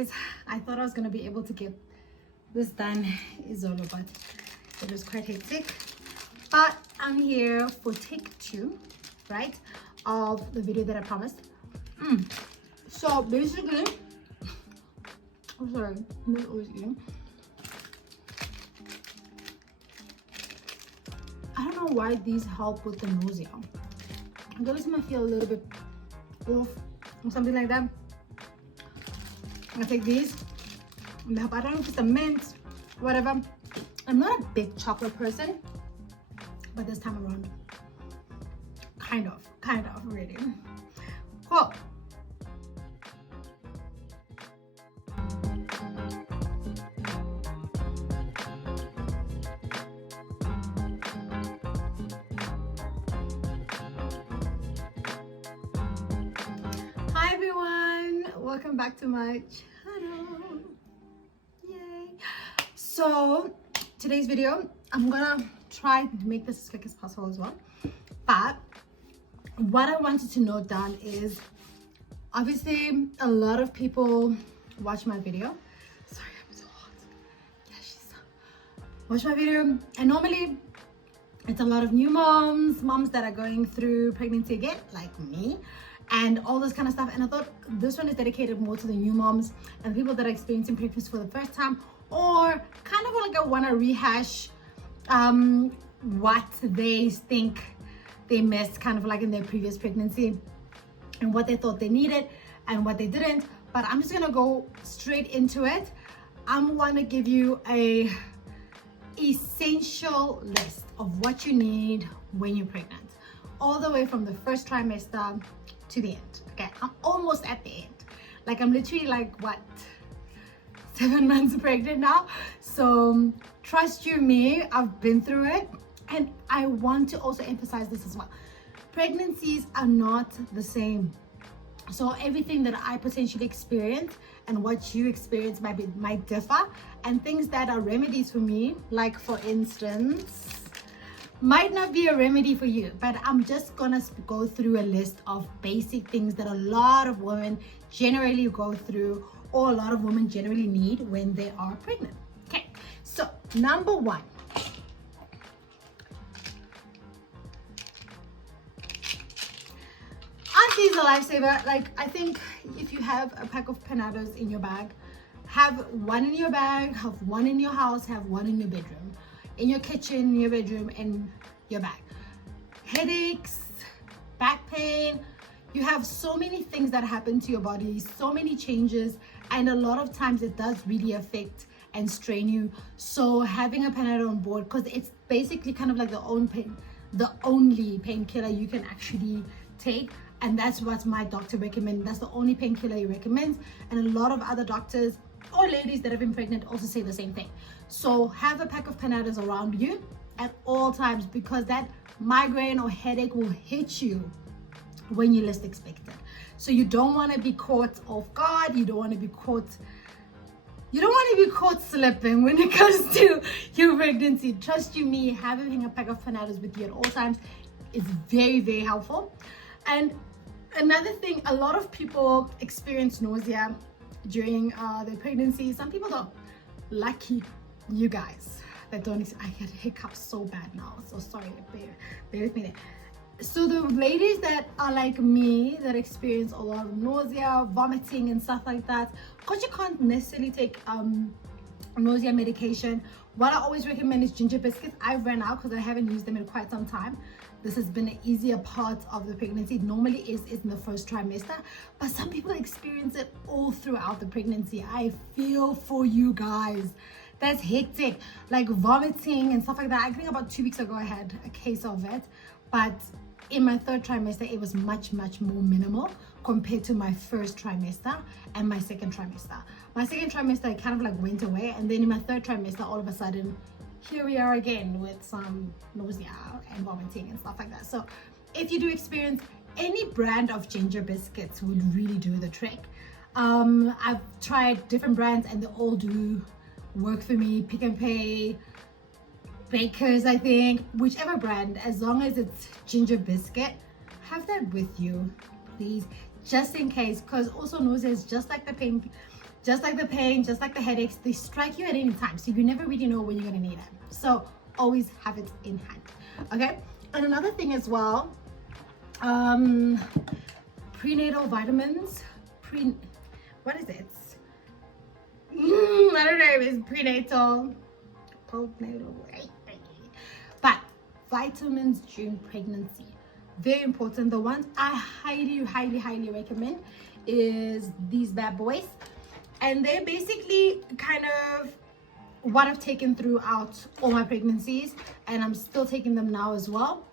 guys, I thought I was gonna be able to get this done Izolo, but it was quite hectic. But I'm here for take 2, right, of the video that I promised. So basically, I'm sorry, I'm not always eating. I don't know why these help with the nausea. Every time I feel a little bit off or something like that, I take these. I don't know if it's a mint, whatever. I'm not a big chocolate person, but this time around, kind of, really. Cool. Hi everyone, welcome back to my channel. Yay! So today's video, I'm gonna try to make this as quick as possible as well. But what I wanted to note down is, obviously a lot of people watch my video. Sorry, I'm so hot. Yeah, watch my video, and normally it's a lot of new moms that are going through pregnancy again, like me, and all this kind of stuff. And I thought this one is dedicated more to the new moms and people that are experiencing pregnancy for the first time, or kind of like I want to rehash what they think they missed kind of like in their previous pregnancy, and what they thought they needed and what they didn't. But I'm just gonna go straight into it. I'm gonna give you a essential list of what you need when you're pregnant, all the way from the first trimester to the end. Okay, I'm almost at the end. Like, I'm literally like, what, 7 months pregnant now. So trust you me, I've been through it. And I want to also emphasize this as well. Pregnancies are not the same. So everything that I potentially experience and what you experience might differ. And things that are remedies for me, like for instance, might not be a remedy for you. But I'm just gonna go through a list of basic things that a lot of women generally go through, or a lot of women generally need when they are pregnant. Okay, so number 1. Auntie is a lifesaver. Like, I think if you have a pack of Panados in your bag, have one in your bag, have one in your house, have one in your bedroom, in your kitchen, your bedroom, and your bag. Headaches, back pain, you have so many things that happen to your body, so many changes, and a lot of times it does really affect and strain you. So having a Panado on board, because it's basically kind of like the only painkiller you can actually take, and that's what my doctor recommends. That's the only painkiller he recommends, and a lot of other doctors or ladies that have been pregnant also say the same thing. So have a pack of Panados around you at all times, because that migraine or headache will hit you when you least expect it. So you don't want to be caught off guard. You don't want to be caught slipping when it comes to your pregnancy. Trust you me, having a pack of Panados with you at all times is very, very helpful. And another thing, a lot of people experience nausea during their pregnancy. Some people don't. Lucky you guys that don't. I get hiccups so bad now, so sorry, bear with me there. So the ladies that are like me, that experience a lot of nausea, vomiting and stuff like that, because you can't necessarily take nausea medication, what I always recommend is ginger biscuits. I've run out because I haven't used them in quite some time. This has been an easier part of the pregnancy. It normally is in the first trimester, but some people experience it all throughout the pregnancy. I feel for you guys. That's hectic, like vomiting and stuff like that. I think about 2 weeks ago I had a case of it, but in my 3rd trimester it was much more minimal compared to my 1st trimester and my 2nd trimester. My 2nd trimester, it kind of like went away, and then in my 3rd trimester, all of a sudden, here we are again with some nausea and vomiting and stuff like that. So if you do experience any brand of ginger biscuits, would really do the trick. I've tried different brands and they all do work for me. Pick and Pay, Bakers, I think, whichever brand, as long as it's ginger biscuit, have that with you, please, just in case. Because also nausea is just like the just like the pain, just like the headaches, they strike you at any time. So you never really know when you're gonna need it. So always have it in hand, okay? And another thing as well, prenatal vitamins, what is it? I don't know if it's prenatal, postnatal, but vitamins during pregnancy, very important. The ones I highly recommend is these bad boys, and they're basically kind of what I've taken throughout all my pregnancies, and I'm still taking them now as well.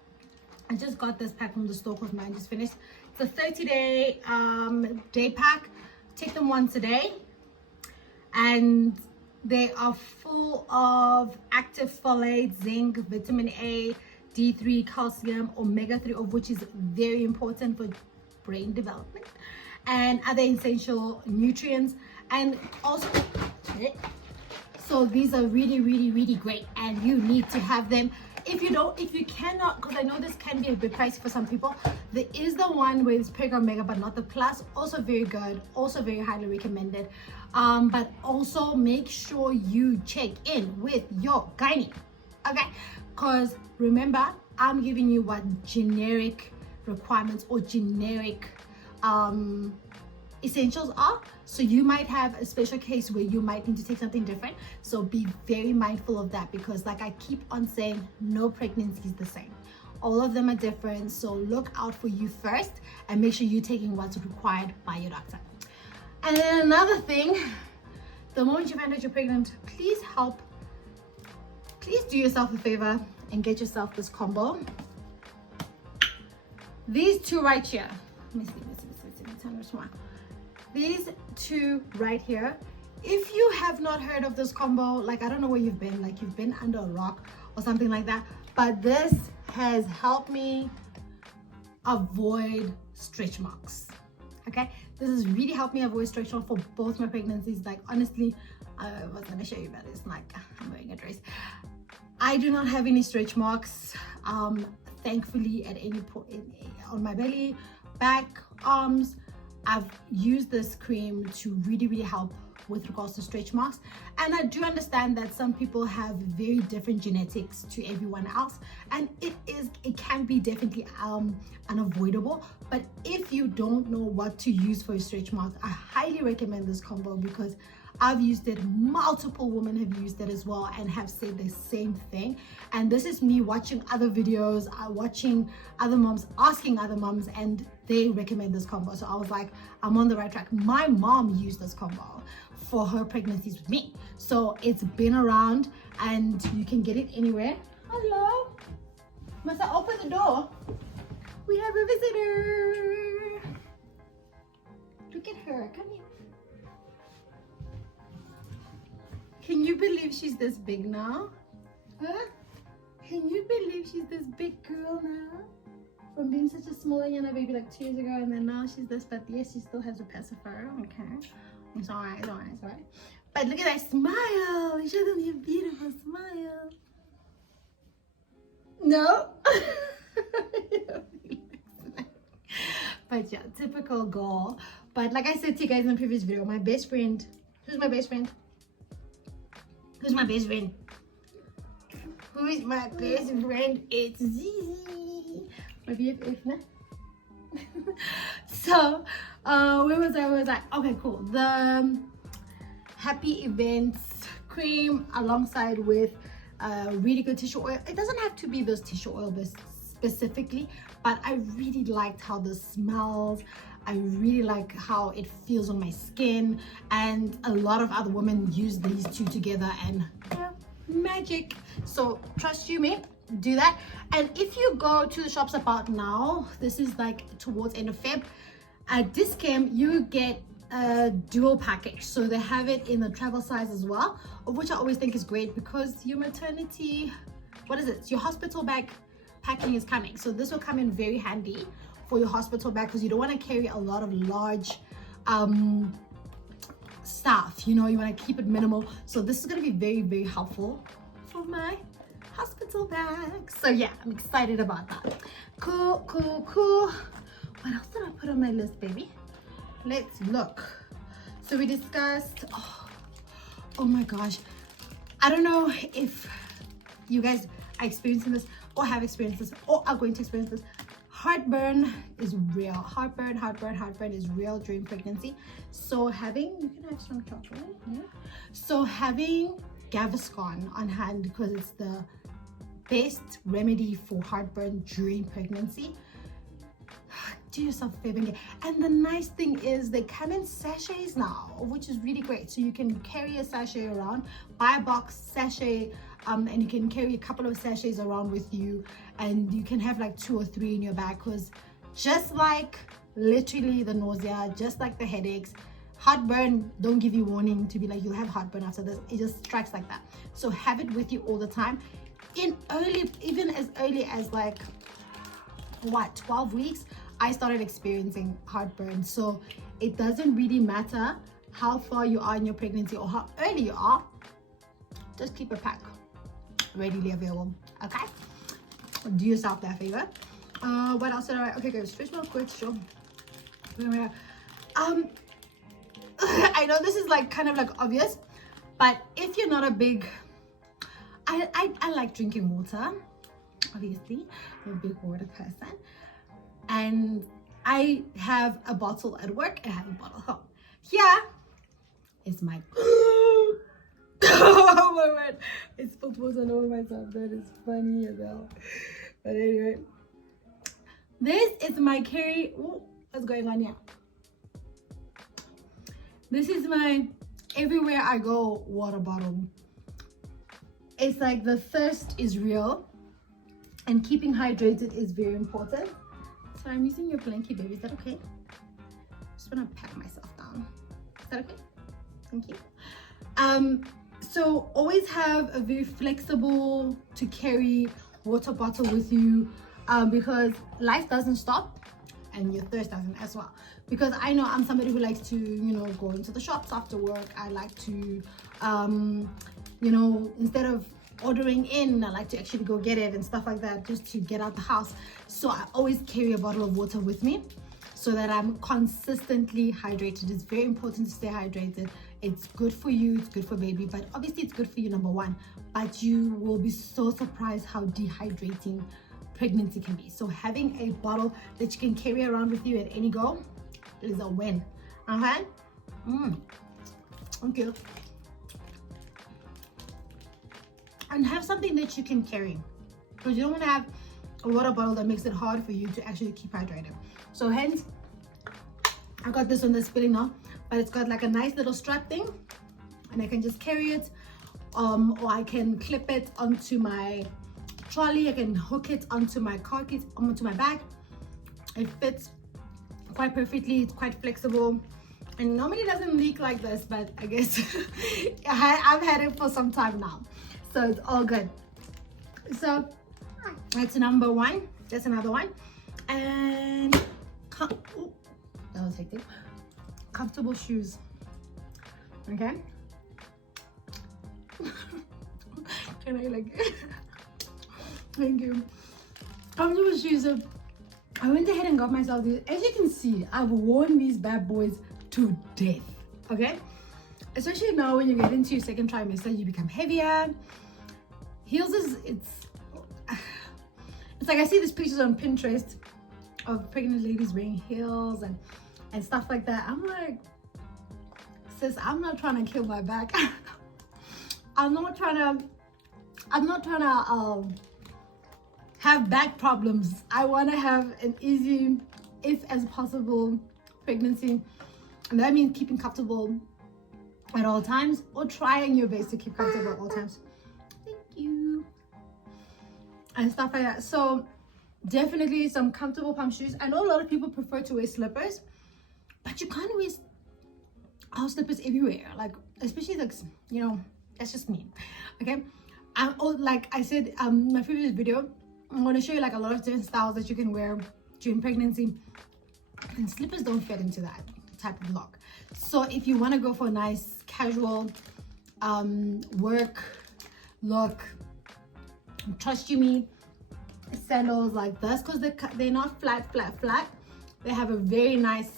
I just got this pack from the store because mine just finished. It's a 30-day day pack. Take them once a day, and they are full of active folate, zinc, vitamin A, D3, calcium, omega-3, of which is very important for brain development, and other essential nutrients. And also, so these are really great, and you need to have them. If you cannot, because I know this can be a bit pricey for some people, there is the one with Pega Omega, but not the plus. Also very good, also very highly recommended. But also make sure you check in with your gynae, okay? Because remember, I'm giving you what generic requirements or generic essentials are. So you might have a special case where you might need to take something different. So be very mindful of that, because like I keep on saying, no pregnancy is the same. All of them are different. So look out for you first and make sure you're taking what's required by your doctor. And then another thing, the moment you find out you're pregnant, please do yourself a favor and get yourself this combo. These two right here, let me see, these two right here, if you have not heard of this combo, like I don't know where you've been, like you've been under a rock or something like that, but this has helped me avoid stretch marks. Okay, this has really helped me avoid stretch marks for both my pregnancies. Like honestly, I was gonna show you, but it's like I'm wearing a dress. I do not have any stretch marks, thankfully, at any point on my belly, back, arms. I've used this cream to really help with regards to stretch marks. And I do understand that some people have very different genetics to everyone else, and it can be definitely unavoidable. But if you don't know what to use for a stretch mark, I highly recommend this combo, because I've used it, multiple women have used it as well and have said the same thing. And this is me watching other videos, watching other moms, asking other moms, and they recommend this combo. So I was like, I'm on the right track. My mom used this combo for her pregnancies with me. So it's been around and you can get it anywhere. Hello, must I open the door? We have a visitor. Look at her, come here. Can you believe she's this big now? Huh? Can you believe she's this big girl now? From being such a small young baby like 2 years ago, and then now she's this, but yes, she still has a pacifier. Okay. It's alright, it's alright, it's alright. But look at that smile. You showed me a beautiful smile. No? But yeah, typical girl. But like I said to you guys in the previous video, my best friend, who's my best friend? Who's my best friend? Who is my best friend? It's Zizi. My BFF, nah? So, where was I? Okay, cool. The Happy Events cream alongside with really good tissue oil. It doesn't have to be those tissue oil specifically, but I really liked how this smells. I really like how it feels on my skin, and a lot of other women use these two together and magic. So trust you me, do that. And if you go to the shops about now, this is like towards end of Feb, at Discount you get a dual package. So they have it in the travel size as well, of which I always think is great, because your maternity, what is it, your hospital bag packing is coming. So this will come in very handy for your hospital bag, because you don't want to carry a lot of large stuff, you know, you want to keep it minimal. So this is going to be very helpful for my hospital bag. So yeah, I'm excited about that. Cool. What else did I put on my list, baby? Let's look. So we discussed, oh my gosh, I don't know if you guys are experiencing this or have experienced this or are going to experience this. Heartburn is real. Heartburn is real during pregnancy. So you can have some chocolate, yeah? So having Gaviscon on hand, because it's the best remedy for heartburn during pregnancy. Do yourself a favor. And the nice thing is they come in sachets now, which is really great. So you can carry a sachet around, buy a box sachet, and you can carry a couple of sachets around with you, and you can have like 2 or 3 in your bag, because just like literally the nausea, just like the headaches, heartburn don't give you warning to be like you'll have heartburn after this. It just strikes like that. So have it with you all the time. Even as early as like 12 weeks, I started experiencing heartburn. So it doesn't really matter how far you are in your pregnancy or how early you are, just keep a pack readily available. Okay, do yourself that favor. What else did I write? Okay guys, first one quick show. I know this is like kind of like obvious, but if you're not a big, I like drinking water, obviously. I'm a big water person, and I have a bottle at work and I have a bottle home. Here is my oh my word, it's spilled water all over myself. That is funny as hell. But anyway, this is my carry. Ooh, what's going on here? This is my everywhere I go water bottle. It's like the thirst is real and keeping hydrated is very important. So I'm using your blankie, baby. Is that okay? Just want to pat myself down. Is that okay? Thank you. So always have a very flexible to carry water bottle with you, because life doesn't stop and your thirst doesn't as well. Because I know I'm somebody who likes to, go into the shops after work. I like to, instead of ordering in, I like to actually go get it and stuff like that, just to get out the house. So I always carry a bottle of water with me so that I'm consistently hydrated. It's very important to stay hydrated. It's good for you, it's good for baby, but obviously it's good for you, number one, but you will be so surprised how dehydrating pregnancy can be. So having a bottle that you can carry around with you at any go is a win. Okay? Thank you. And have something that you can carry, because you don't want to have a water bottle that makes it hard for you to actually keep hydrated. So hence, I got this one that's spilling now, but it's got like a nice little strap thing, and I can just carry it, or I can clip it onto my trolley. I can hook it onto my car keys, onto my bag. It fits quite perfectly. It's quite flexible, and normally it doesn't leak like this, but I guess I've had it for some time now, so it's all good. So that's number one. That's another one. And ooh, that was hectic. Comfortable shoes. Okay. Can I like thank you. Comfortable shoes. I went ahead and got myself these. As you can see, I've worn these bad boys to death. Okay, especially now when you get into your second trimester, you become heavier. Heels it's like I see these pictures on Pinterest of pregnant ladies wearing heels and stuff like that. I'm like, sis, I'm not trying to kill my back. I'm not trying to have back problems. I want to have an easy, if as possible, pregnancy, and that means keeping comfortable at all times, or trying your best to keep comfortable at all times. Thank you. And stuff like that. So definitely some comfortable pump shoes. I know a lot of people prefer to wear slippers, but you can't wear house slippers everywhere, like especially like, that's just me. Okay, like I said my previous video, I'm going to show you like a lot of different styles that you can wear during pregnancy, and slippers don't fit into that type of look. So if you want to go for a nice casual work look, trust you me, sandals like this, because they're not flat. They have a very nice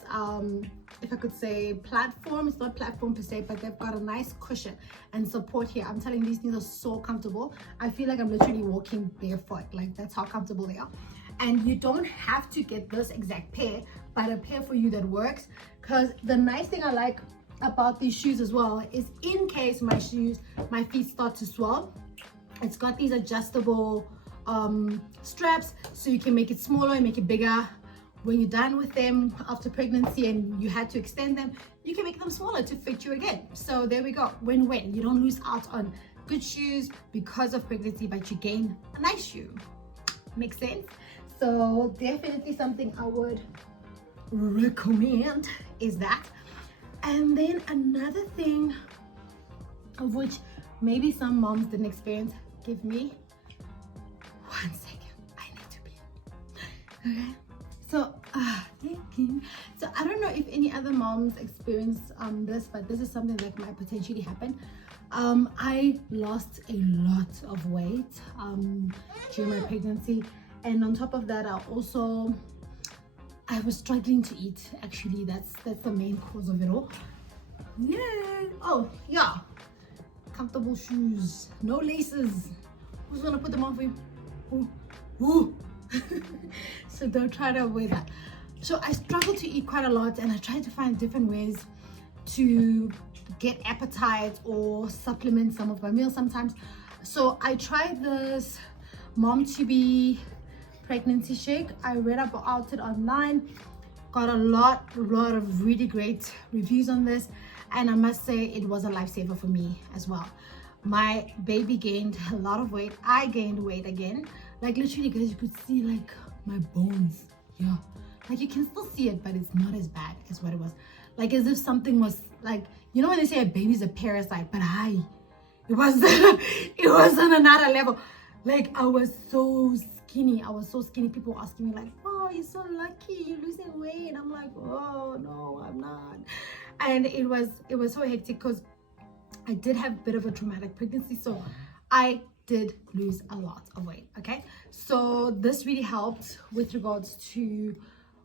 if I could say, platform. It's not platform per se, but they've got a nice cushion and support here. I'm telling you, these things are so comfortable. I feel like I'm literally walking barefoot. Like, that's how comfortable they are. And you don't have to get this exact pair, but a pair for you that works. Because the nice thing I like about these shoes as well is, in case my feet start to swell, it's got these adjustable straps, so you can make it smaller and make it bigger. When you're done with them after pregnancy and you had to extend them, you can make them smaller to fit you again. So there we go, win-win. You don't lose out on good shoes because of pregnancy, but you gain a nice shoe. Makes sense? So definitely something I would recommend is that. And then another thing of which maybe some moms didn't experience, give me 1 second, I need to be okay. So so I don't know if any other moms experience this, but this is something that might potentially happen. I lost a lot of weight during my pregnancy, and on top of that I was struggling to eat. Actually, that's the main cause of it all. Yeah. Oh yeah, comfortable shoes, no laces. Who's gonna put them on for you? Ooh. So don't try to avoid that. So I struggled to eat quite a lot, and I tried to find different ways to get appetite or supplement some of my meals sometimes. So I tried this mom to be pregnancy shake. I read about it online, got a lot of really great reviews on this, and I must say it was a lifesaver for me as well. My baby gained a lot of weight. I gained weight again. Like, literally, guys, you could see like my bones. Yeah, like you can still see it, but it's not as bad as what it was. Like, as if something was like, you know when they say a baby's a parasite, but it was it was on another level. Like, I was so skinny. People were asking me like, oh, you're so lucky, you're losing weight. I'm like, oh no, I'm not. And it was so hectic because I did have a bit of a traumatic pregnancy, so I did lose a lot of weight. Okay, so this really helped with regards to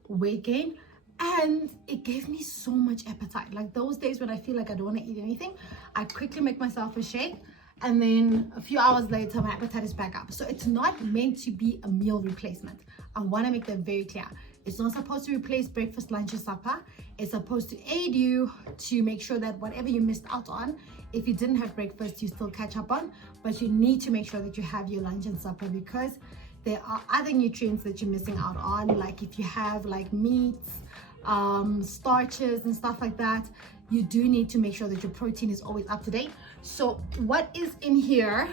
weight gain, and it gave me so much appetite. Like, those days when I feel like I don't want to eat anything, I quickly make myself a shake, and then a few hours later my appetite is back up. So it's not meant to be a meal replacement. I want to make that very clear. It's not supposed to replace breakfast, lunch, or supper. It's supposed to aid you to make sure that whatever you missed out on, if you didn't have breakfast, you still catch up on. But you need to make sure that you have your lunch and supper, because there are other nutrients that you're missing out on. Like, if you have like meats, starches and stuff like that, you do need to make sure that your protein is always up to date. So what is in here?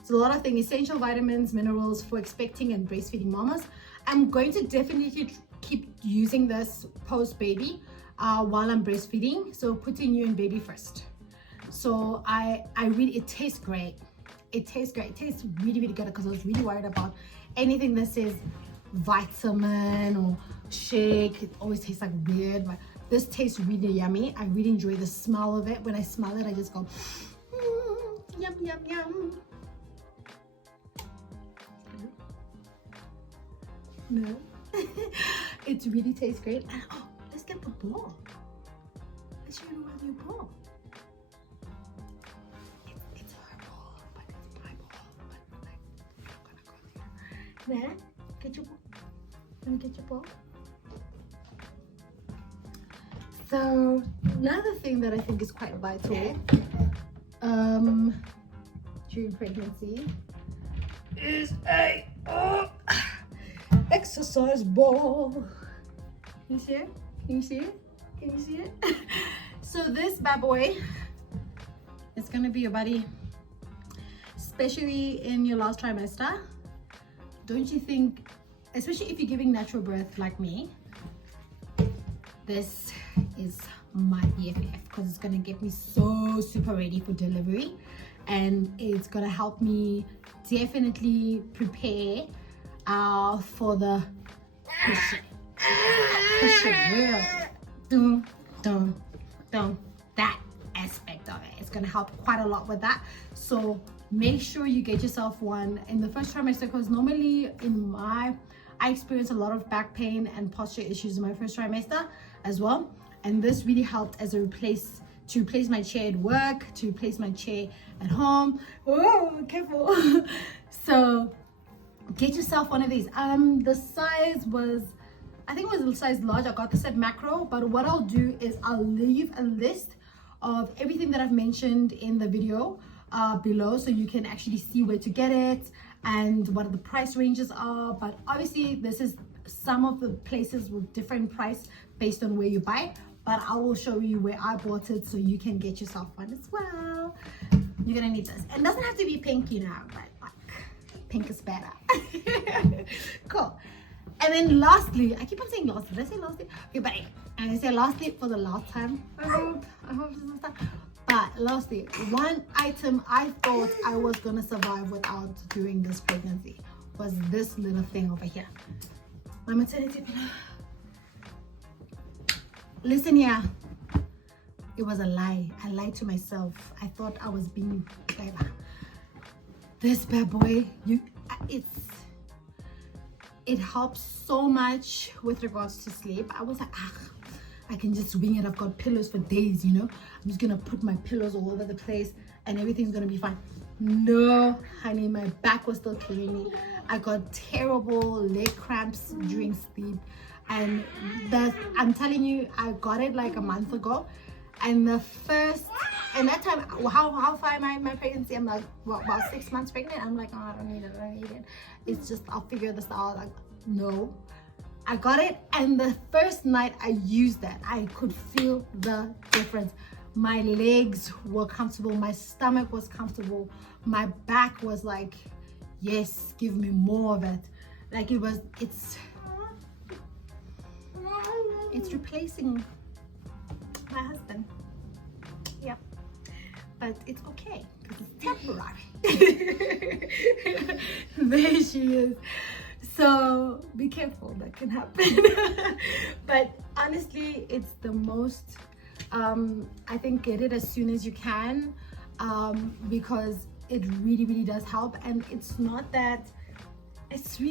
It's a lot of things: essential vitamins, minerals for expecting and breastfeeding mamas. I'm going to definitely keep using this post baby while I'm breastfeeding, so putting you and baby first. So I really, it tastes great. It tastes really, really good, because I was really worried about anything that says vitamin or shake. It always tastes like weird, but this tastes really yummy. I really enjoy the smell of it. When I smell it, I just go yum, yum, yum. No. It really tastes great. And oh, let's get the ball. Let's show you how you ball. It's her ball, but it's my ball. But like, I'm gonna go there. There, get your ball. Let me get your ball. So another thing that I think is quite vital during pregnancy is a exercise ball. Can you see it? Can you see it? Can you see it? So this bad boy is gonna be your buddy, especially in your last trimester. Don't you think, especially if you're giving natural birth like me, this is my BFF, because it's gonna get me so super ready for delivery, and it's gonna help me definitely prepare for the that aspect of it. It's gonna help quite a lot with that. So make sure you get yourself one in the first trimester, because normally I experience a lot of back pain and posture issues in my first trimester as well. and this really helped as a to replace my chair at work, to replace my chair at home. Oh, careful. So get yourself one of these. The size was, I think it was a size large. I got this at Macro, but what I'll do is I'll leave a list of everything that I've mentioned in the video below, so you can actually see where to get it and what the price ranges are. But obviously this is some of the places with different price based on where you buy, but I will show you where I bought it so you can get yourself one as well. You're gonna need this. It doesn't have to be pink, you know, but like pink is better. Cool. And then lastly, I keep on saying lastly. Did I say lastly? Okay, but I'm gonna say lastly for the last time. I hope this is time. But lastly, one item I thought I was gonna survive without doing this pregnancy was this little thing over here. My maternity pillow. Listen here, it was a lie. I lied to myself. I thought I was being clever. This bad boy, it helps so much with regards to sleep. I was like, I can just wing it. I've got pillows for days, you know. I'm just gonna put my pillows all over the place and everything's gonna be fine. No, honey, my back was still killing me. I got terrible leg cramps during sleep. And I'm telling you, I got it like a month ago. And that time, how far am I in my pregnancy? I'm like, what, about 6 months pregnant? I'm like, oh, I don't need it. It's just, I'll figure this out. Like, no. I got it, and the first night I used that, I could feel the difference. My legs were comfortable, my stomach was comfortable, my back was like, yes, give me more of it. Like it's replacing my husband. Yeah, but it's okay because it's temporary. There she is. So be careful, that can happen. But honestly, it's the most I think get it as soon as you can, because it really does help, and it's really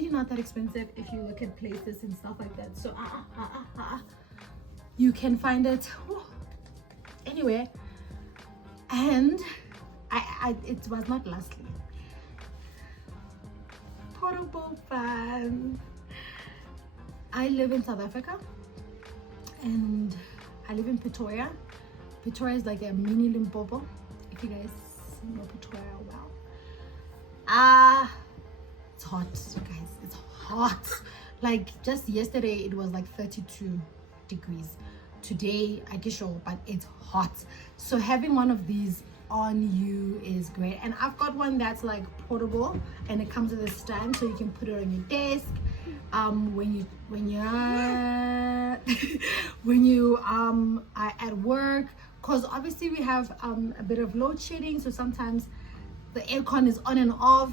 not that expensive if you look at places and stuff like that. So you can find it anywhere. And it was not lastly, portable fan. I live in South Africa and I live in Pretoria. Pretoria is like a mini Limpopo, if you guys know Pretoria well. It's hot, guys. It's hot. Like just yesterday it was like 32 degrees. Today I guess so, but it's hot. So having one of these on you is great. And I've got one that's like portable and it comes with a stand, so you can put it on your desk when you are at work, because obviously we have a bit of load shedding, so sometimes the aircon is on and off.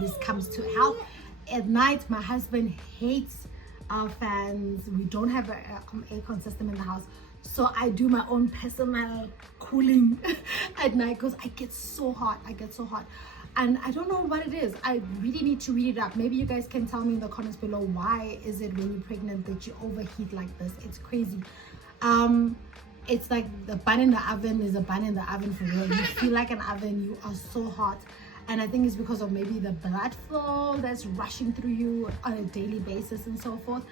This comes to help. At night my husband hates our fans. We don't have an aircon system in the house, so I do my own personal cooling at night because I get so hot. And I don't know what it is. I really need to read it up. Maybe you guys can tell me in the comments below, why is it when you're pregnant that you overheat like this? It's crazy. It's like the bun in the oven is a bun in the oven for real. You feel like an oven, you are so hot. And I think it's because of maybe the blood flow that's rushing through you on a daily basis and so forth.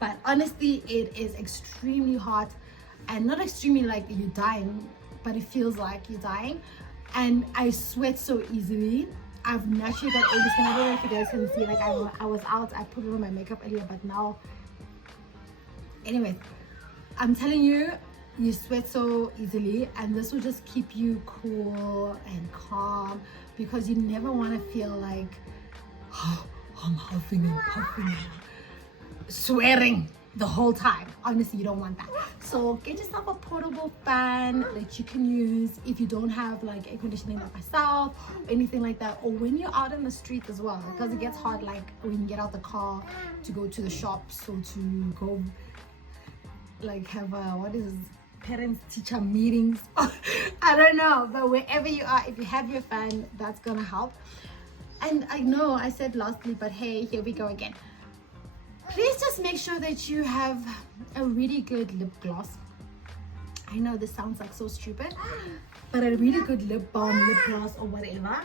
But honestly, it is extremely hot, and not extremely like you're dying, but it feels like you're dying. And I sweat so easily. I've naturally got oily skin. I don't know if you guys can see, like I was out, I put on my makeup earlier, but now, anyway, I'm telling you, you sweat so easily, and this will just keep you cool and calm, because you never want to feel like, oh, I'm huffing and puffing and swearing the whole time. Honestly, you don't want that. So get yourself a portable fan that you can use if you don't have like air conditioning like myself, anything like that, or when you're out in the street as well, because it gets hot, like when you get out the car to go to the shops or to go like have parents-teacher meetings. I don't know, but wherever you are, if you have your fan, that's gonna help. And I know I said lastly, but hey, here we go again. please just make sure that you have a really good lip gloss. I know this sounds like so stupid, but a really good lip balm, lip gloss or whatever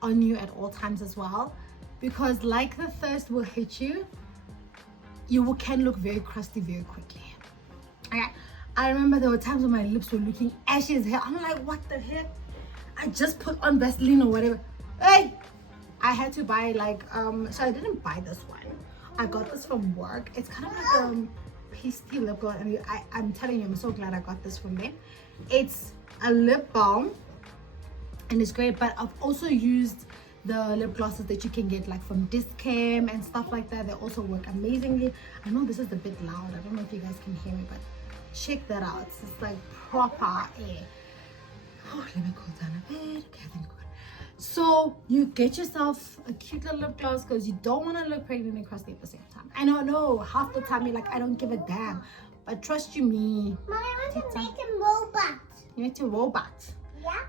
on you at all times as well, because like the thirst will hit you, can look very crusty very quickly. Okay, I remember there were times when my lips were looking ashy as hell. I'm like, what the heck? I just put on Vaseline or whatever. Hey, I had to buy like so I didn't buy this one. I got this from work. It's kind of like pasty lip gloss. I mean, I'm telling you, I'm so glad I got this from them. It's a lip balm and it's great, but I've also used the lip glosses that you can get like from Discam and stuff like that. They also work amazingly. I know this is a bit loud. I don't know if you guys can hear me, but check that out. It's just like proper air. Oh, let me cool down a bit. Okay, I think we're good. So you get yourself a cute little lip gloss because you don't want to look pregnant and crusty at the same time. I know half the time you're like, I don't give a damn, but trust you me. Mom, I want to make a robot. You make a robot. Yeah.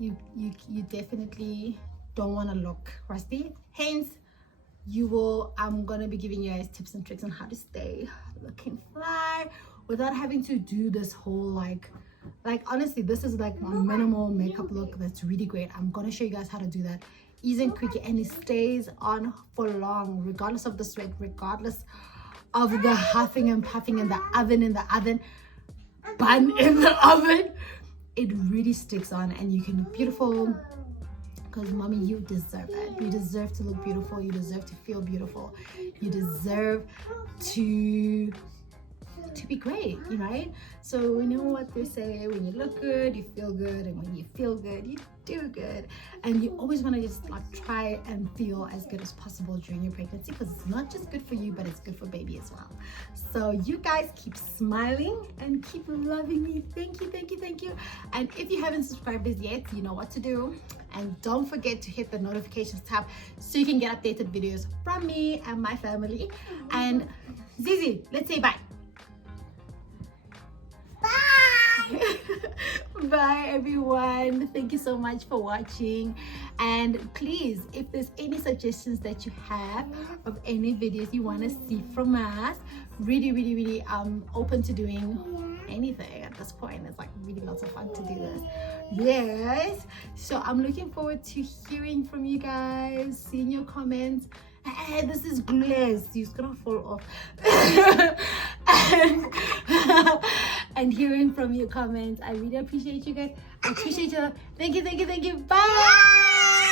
You definitely don't want to look rusty. Hence, I'm gonna be giving you guys tips and tricks on how to stay looking fly without having to do this whole like honestly, this is like my minimal makeup look that's really great. I'm gonna show you guys how to do that easy and quick, and it stays on for long regardless of the sweat, regardless of the huffing and puffing in the oven bun in the oven. It really sticks on and you can look beautiful because mommy, you deserve it. You deserve to look beautiful. You deserve to feel beautiful. You deserve to be great, you know, right? So we know what they say, when you look good, you feel good, and when you feel good, you do good. And you always want to just like try and feel as good as possible during your pregnancy, because it's not just good for you, but it's good for baby as well. So you guys keep smiling and keep loving me. Thank you. And if you haven't subscribed as yet, you know what to do. And don't forget to hit the notifications tab so you can get updated videos from me and my family. And Zizi, let's say bye. Bye everyone. Thank you so much for watching, and please, if there's any suggestions that you have of any videos you want to see from us, really open to doing anything at this point. It's like really lots of fun to do this. Yes, so I'm looking forward to hearing from you guys, seeing your comments. Hey, this is glass, it's gonna fall off. and hearing from your comments. I really appreciate you guys. I appreciate you. Thank you. Bye.